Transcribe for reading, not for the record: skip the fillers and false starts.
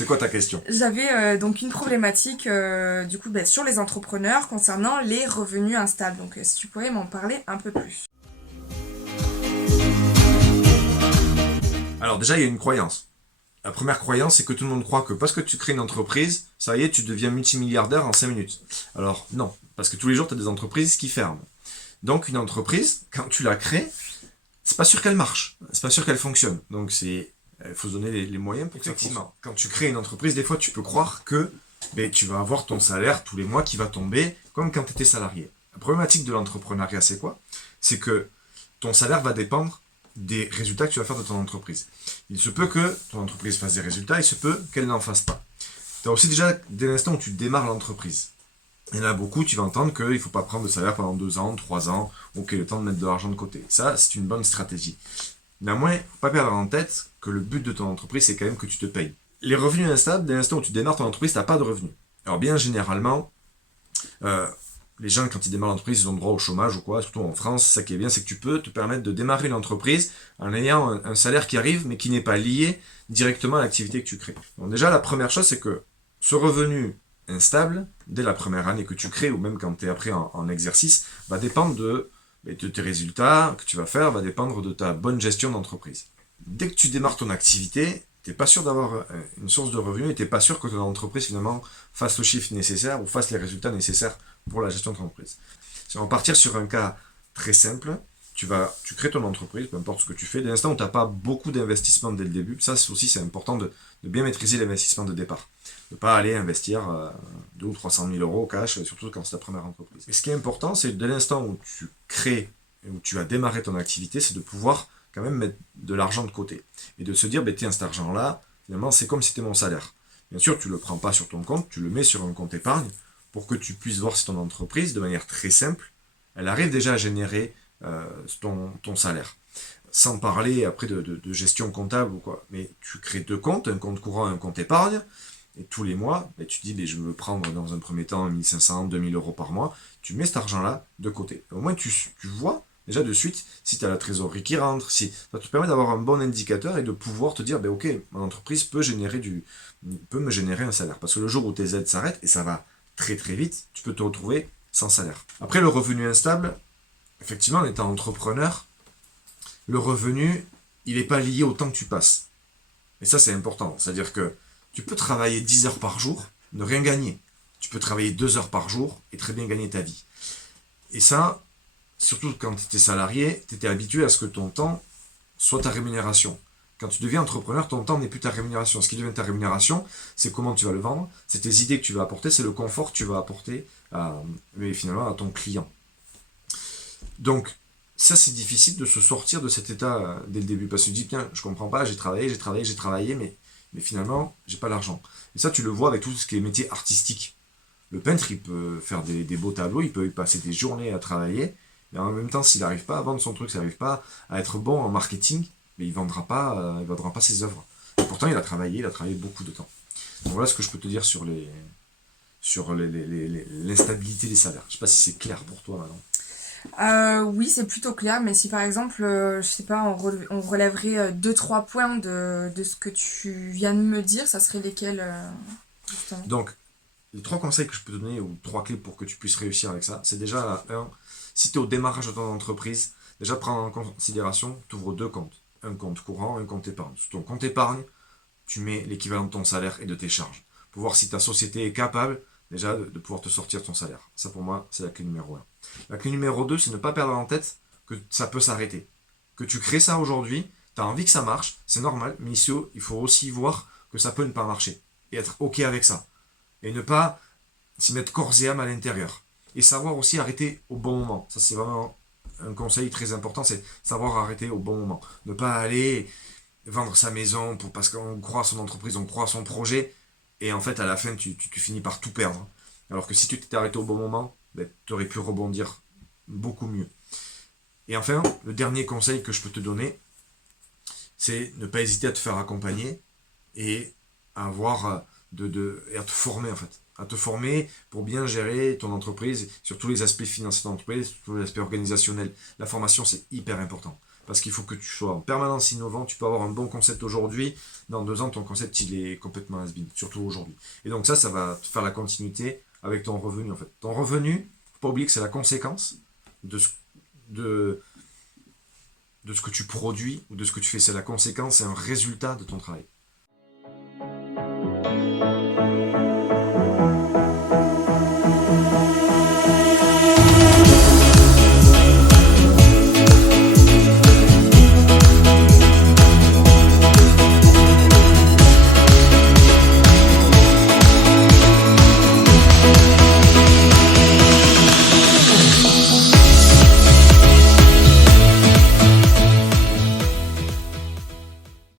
C'est quoi ta question? J'avais donc une problématique du coup sur les entrepreneurs concernant les revenus instables. Donc si tu pourrais m'en parler un peu plus. Alors déjà, il y a une croyance. La première croyance, c'est que tout le monde croit que parce que tu crées une entreprise, ça y est, tu deviens multimilliardaire en 5 minutes. Alors non, parce que tous les jours, tu as des entreprises qui ferment. Donc une entreprise, quand tu la crées, c'est pas sûr qu'elle marche, c'est pas sûr qu'elle fonctionne. Donc il faut se donner les moyens pour que ça fonctionne. Effectivement, quand tu crées une entreprise, des fois tu peux croire que tu vas avoir ton salaire tous les mois qui va tomber, comme quand tu étais salarié. La problématique de l'entrepreneuriat, c'est quoi? C'est que ton salaire va dépendre des résultats que tu vas faire de ton entreprise. Il se peut que ton entreprise fasse des résultats, il se peut qu'elle n'en fasse pas. Tu as aussi déjà, dès l'instant où tu démarres l'entreprise, il y en a beaucoup, tu vas entendre qu'il ne faut pas prendre de salaire pendant 2 ans, 3 ans, ok, le temps de mettre de l'argent de côté. Ça, c'est une bonne stratégie. Néanmoins, il ne faut pas perdre en tête que le but de ton entreprise, c'est quand même que tu te payes. Les revenus instables, dès l'instant où tu démarres ton entreprise, tu n'as pas de revenus. Alors bien généralement, les gens, quand ils démarrent l'entreprise, ils ont droit au chômage ou quoi, surtout en France. Ça qui est bien, c'est que tu peux te permettre de démarrer l'entreprise en ayant un salaire qui arrive, mais qui n'est pas lié directement à l'activité que tu crées. Donc déjà, la première chose, c'est que ce revenu instable, dès la première année que tu crées, ou même quand tu es après en exercice, va dépendre de tes résultats que tu vas faire, va dépendre de ta bonne gestion d'entreprise. Dès que tu démarres ton activité, tu n'es pas sûr d'avoir une source de revenus et tu n'es pas sûr que ton entreprise finalement fasse le chiffre nécessaire ou fasse les résultats nécessaires pour la gestion de ton entreprise. Si on va partir sur un cas très simple, tu crées ton entreprise, peu importe ce que tu fais, dès l'instant où tu n'as pas beaucoup d'investissement dès le début, ça aussi c'est important de bien maîtriser l'investissement de départ. De ne pas aller investir 200 ou 300 000 euros au cash, surtout quand c'est ta première entreprise. Et ce qui est important, c'est dès l'instant où tu crées, où tu as démarré ton activité, c'est de pouvoir quand même mettre de l'argent de côté. Et de se dire, tiens, cet argent-là, finalement, c'est comme si c'était mon salaire. Bien sûr, tu ne le prends pas sur ton compte, tu le mets sur un compte épargne pour que tu puisses voir si ton entreprise, de manière très simple, elle arrive déjà à générer ton salaire. Sans parler après de gestion comptable ou quoi. Mais tu crées 2 comptes, un compte courant et un compte épargne, et tous les mois, tu dis, je veux prendre dans un premier temps 1500, 2000 euros par mois, tu mets cet argent-là de côté. Au moins, tu vois déjà de suite si tu as la trésorerie qui rentre, si ça te permet d'avoir un bon indicateur et de pouvoir te dire, ok, mon entreprise peut me générer un salaire. Parce que le jour où tes aides s'arrêtent, et ça va très très vite, tu peux te retrouver sans salaire. Après, le revenu instable, effectivement, en étant entrepreneur, le revenu, il n'est pas lié au temps que tu passes. Et ça, c'est important. C'est-à-dire que tu peux travailler 10 heures par jour, ne rien gagner. Tu peux travailler 2 heures par jour et très bien gagner ta vie. Et ça, surtout quand tu étais salarié, tu étais habitué à ce que ton temps soit ta rémunération. Quand tu deviens entrepreneur, ton temps n'est plus ta rémunération. Ce qui devient ta rémunération, c'est comment tu vas le vendre, c'est tes idées que tu vas apporter, c'est le confort que tu vas apporter finalement à ton client. Donc, ça c'est difficile de se sortir de cet état dès le début. Parce que tu dis, tiens, je comprends pas, j'ai travaillé, mais finalement, j'ai pas l'argent. Et ça, tu le vois avec tout ce qui est métier artistique. Le peintre, il peut faire des beaux tableaux, il peut y passer des journées à travailler, mais en même temps, s'il n'arrive pas à vendre son truc, s'il n'arrive pas à être bon en marketing, mais il ne vendra pas ses œuvres. Et pourtant, il a travaillé beaucoup de temps. Donc voilà ce que je peux te dire sur l'instabilité des salaires. Je ne sais pas si c'est clair pour toi maintenant. Oui, c'est plutôt clair, mais si par exemple, je sais pas, on relèverait 2-3 points de ce que tu viens de me dire, ça serait lesquels justement? Donc, les 3 conseils que je peux te donner, ou 3 clés pour que tu puisses réussir avec ça, c'est déjà, si tu es au démarrage de ton entreprise, déjà prends en considération, tu ouvres 2 comptes. Un compte courant, un compte épargne. Sur ton compte épargne, tu mets l'équivalent de ton salaire et de tes charges. Pour voir si ta société est capable déjà de pouvoir te sortir ton salaire. Ça pour moi, c'est la clé numéro 1. La clé numéro 2, c'est ne pas perdre en tête que ça peut s'arrêter. Que tu crées ça aujourd'hui, tu as envie que ça marche, c'est normal, mais il faut aussi voir que ça peut ne pas marcher. Et être OK avec ça. Et ne pas s'y mettre corps et âme à l'intérieur. Et savoir aussi arrêter au bon moment. Ça, c'est vraiment un conseil très important, c'est savoir arrêter au bon moment. Ne pas aller vendre sa maison parce qu'on croit à son entreprise, on croit à son projet, et en fait, à la fin, tu finis par tout perdre. Alors que si tu t'étais arrêté au bon moment, tu aurais pu rebondir beaucoup mieux. Et enfin, le dernier conseil que je peux te donner, c'est ne pas hésiter à te faire accompagner et à et à te former en fait. À te former pour bien gérer ton entreprise sur tous les aspects financiers de l'entreprise, sur tous les aspects organisationnels. La formation, c'est hyper important. Parce qu'il faut que tu sois en permanence innovant. Tu peux avoir un bon concept aujourd'hui. Dans 2 ans, ton concept, il est complètement has-been, surtout aujourd'hui. Et donc ça va te faire la continuité avec ton revenu, en fait. Ton revenu, faut pas oublier que c'est la conséquence de de ce que tu produis ou de ce que tu fais. C'est la conséquence, c'est un résultat de ton travail.